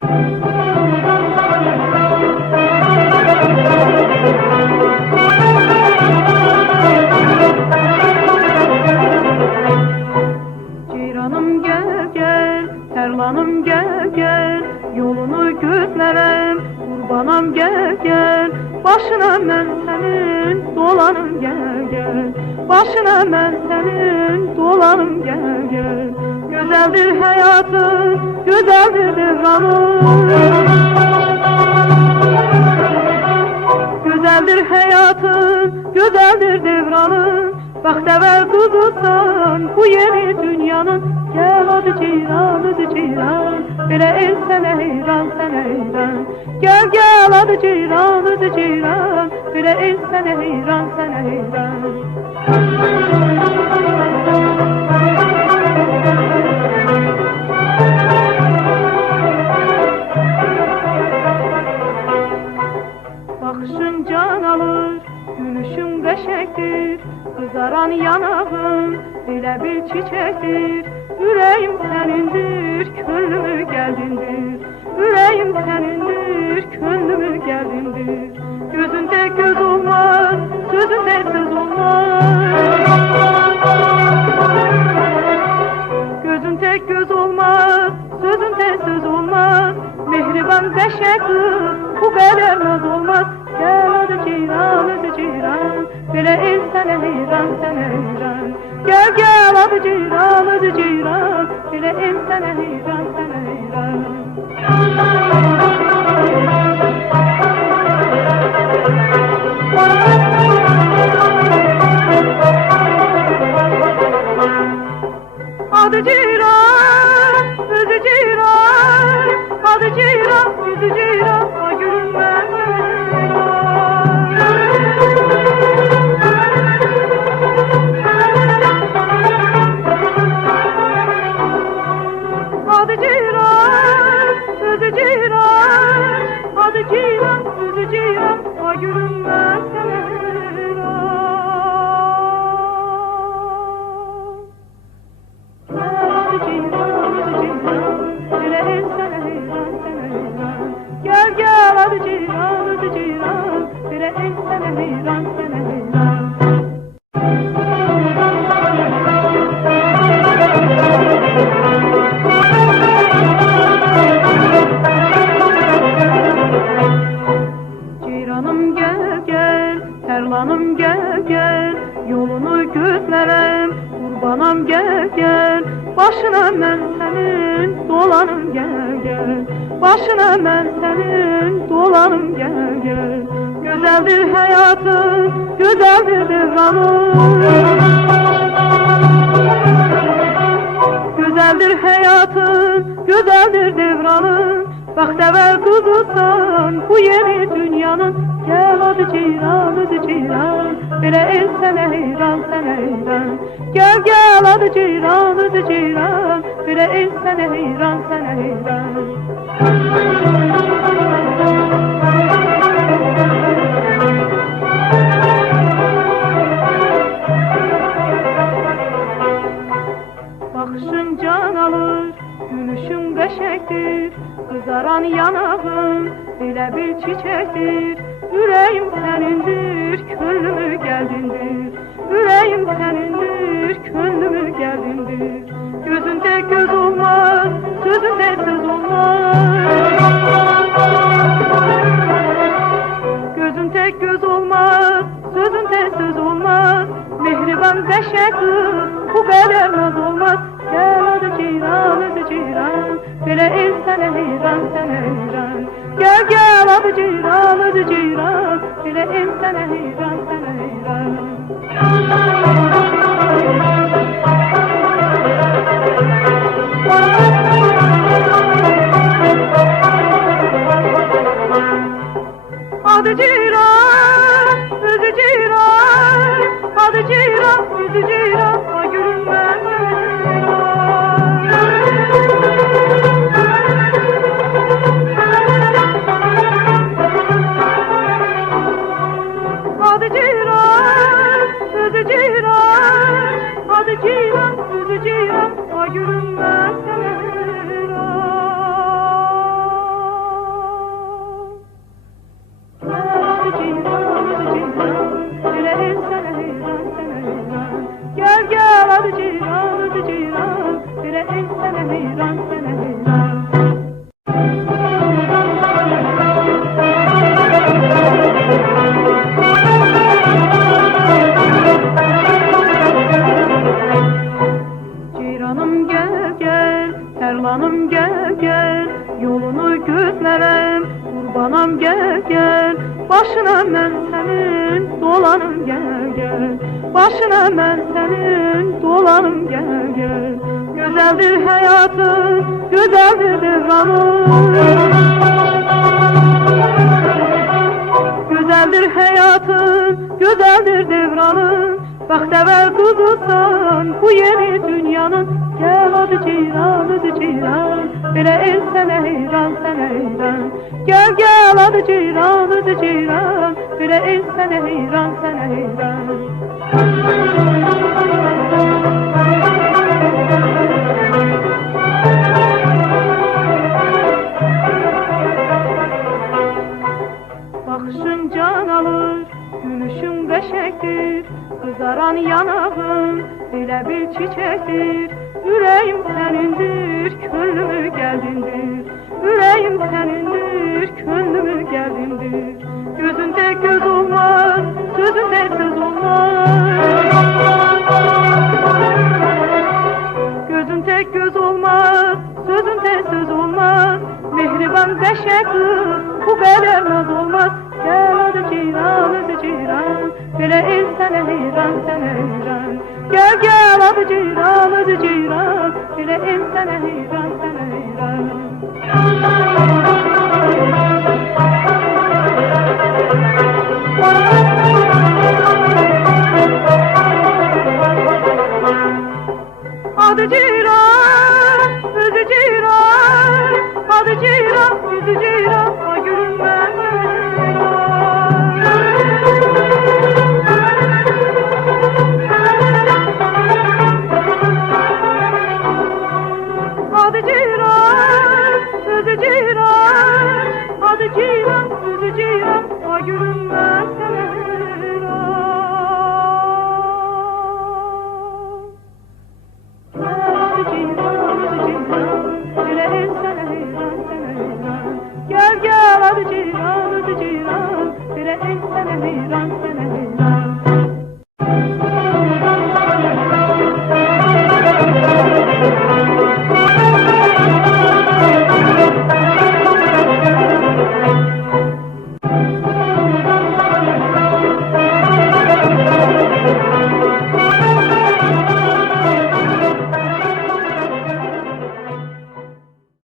Ceyranım gel gel, terlanım gel gel, yolunu gözlerem, kurbanam gel gel. Başına ben senin dolanım gel gel, başına ben senin dolanım gel gel. Güzeldir hayatın, güzeldir devranın. Güzeldir hayatın, güzeldir devranın. Bəxtəvər qızısan bu yeni dünyanın. Gel adı ceyran, adı ceyran, belə el sənə heyran, sənə heyran. Gel gel adı ceyran, adı ceyran, belə el sənə heyran, sənə heyran. Baxışın can alır, gülüşün qəşəkdir, kızaran yanağın elə bir çiçəkdir. Ürəyim sənindir, könlümü gəldindir. Ürəyim sənindir, könlümü gəldindir. Gözündə göz olmaz, sözündə söz olmaz. Gözündə göz olmaz, sözündə söz olmaz. Mehriban qəşəng qız, bu qədər naz olmaz. Gel adı ceyran, adı ceyran, belə el sənə heyran, sənə heyran. Gel gel adı ceyran, adı ceyran, belə el sənə heyran, sənə heyran. Adı ceyran, özü ceyran, adı ceyran, özü ceyran, a gülüm Adı ceyran, özü ceyran, adı ceyran, özü ceyran, a görünmez seyran. Adı ceyran, özü ceyran, elə el sənə heyran, sənə heyran. Gel gel adı ceyran, özü ceyran, elə el sənə heyran, sənə heyran. Ceyranım gel gel, terlanım gel gel, yolunu gözlerem, kurbanam gel gel. Başına ben senin dolanım gel gel, başına ben senin dolanım gel gel. Güzeldir hayatın, güzeldir devranın. Güzeldir hayatın, güzeldir devranın. Bəxtəvər qızısan bu yeni dünyanın. Gel adı ceyran, adı ceyran, belə el sənə heyran, sənə heyran. Gel gel adı ceyran, adı ceyran, belə el sənə heyran, sənə heyran. Baxışın can alır, gülüşün qəşəkdir, kızaran yanağın elə bir çiçəkdir. Ürəyim sənindir, könlümü gəldindir. Ürəyim sənindir, könlümü gəldindir. Gözündə göz olmaz, sözündə söz olmaz. Gözündə göz olmaz, sözündə söz olmaz. Mehriban qəşəng qız, bu qədər naz olmaz. Gel adı ceyran, adı ceyran, belə el sənə heyran, sənə heyran. Gel gel adı ceyran, adı ceyran, belə el sənə heyran, sənə heyran. Adı ceyran, özü ceyran, adı ceyran, özü ceyran, a görünmez Adı ceyran, özü ceyran, anam gel gel, başına mən sənin dolanım gel gel, başına mən sənin dolanım gel gel. Gözəldir həyatın, gözəldir devranın, gözəldir həyatın, gözəldir devranın. Bəxtəvər qızısan bu yeni dünyanın. Gel adı ceyran, adı ceyran, belə el sənə heyran, sənə heyran. Gel gel adı ceyran, adı ceyran, belə el sənə heyran, sənə heyran. Baxışın can alır, gülüşün qəşəkdir, qızaran yanağın elə bir çiçəkdir. Ürəyim sənindir, könlümü gəldindir, ürəyim sənindir, könlümü gəldindir. Gözündə göz olmaz, sözündə söz olmaz, gözündə göz olmaz, sözündə söz olmaz. Mehriban qəşəng qız, bu qədər naz olmaz. Gel adı ceyran, adı ceyran, belə el sənə heyran, sənə heyran. Gel gel adı ceyran, adı ceyran, belə el sənə heyran, sənə heyran. Adı ceyran, özü ceyran, adı ceyran, özü ceyran, o görünmez. Adı ceyran, özü ceyran, adı ceyran, özü ceyran, o görünmez seyran. Adı ceyran, özü ceyran, elə el sənə heyran, sənə heyran. Gel gel adı ceyran, adı ceyran, elə el sənə heyran, sənə heyran.